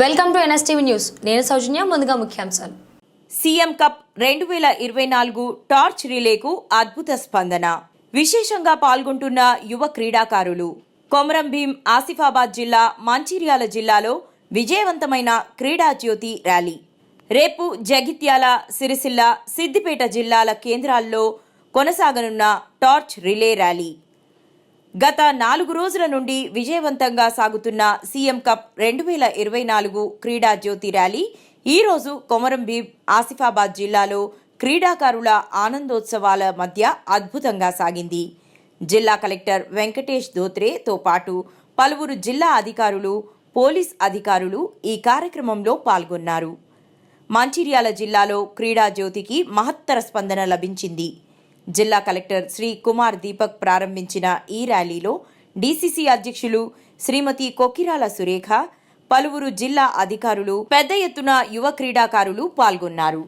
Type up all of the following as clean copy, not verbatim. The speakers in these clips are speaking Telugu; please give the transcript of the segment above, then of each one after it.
Welcome to NSTV news. నేను సౌజన్య. ముందుగా ముఖ్యాంశాలు. సీఎం కప్ 2024 టార్చ్ రిలేకు అద్భుత స్పందన. విశేషంగా పాల్గొంటున్న యువ క్రీడాకారులు. కొమరం భీం ఆసిఫాబాద్ జిల్లా మంచిర్యాల జిల్లాలో విజయవంతమైన క్రీడా జ్యోతి ర్యాలీ. రేపు జగిత్యాల, సిరిసిల్ల, సిద్దిపేట జిల్లాల కేంద్రాల్లో కొనసాగనున్న టార్చ్ రిలే ర్యాలీ. గత 4 రోజుల నుండి విజయవంతంగా సాగుతున్న సీఎం కప్ 2024 క్రీడా జ్యోతి ర్యాలీ ఈరోజు కొమరం భీం ఆసిఫాబాద్ జిల్లాలో క్రీడాకారుల ఆనందోత్సవాల మధ్య అద్భుతంగా సాగింది. జిల్లా కలెక్టర్ వెంకటేష్ ధోత్రేతో పాటు పలువురు జిల్లా అధికారులు, పోలీస్ అధికారులు ఈ కార్యక్రమంలో పాల్గొన్నారు. మంచిర్యాల జిల్లాలో క్రీడా జ్యోతికి మహత్తర స్పందన లభించింది. జిల్లా కలెక్టర్ శ్రీ కుమార్ దీపక్ ప్రారంభించిన ఈ ర్యాలీలో డీసీసీ అధ్యక్షులు శ్రీమతి కొక్కిరాల సురేఖ, పలువురు జిల్లా అధికారులు, పెద్ద ఎత్తున యువ క్రీడాకారులు పాల్గొన్నారు.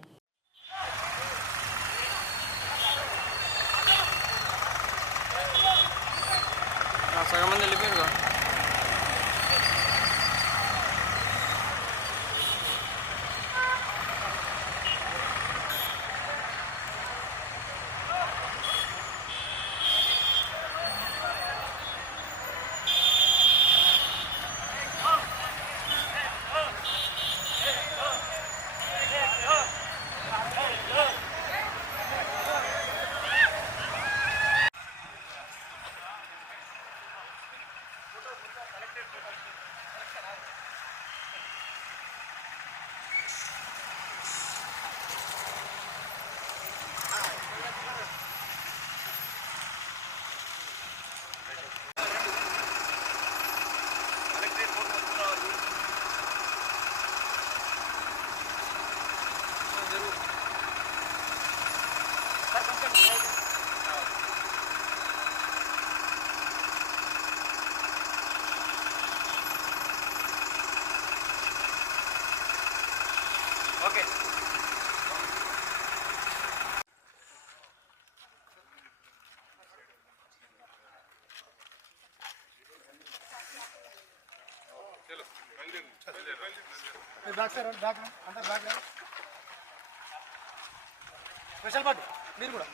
స్పెషల్ పార్టీ మీరు కూడా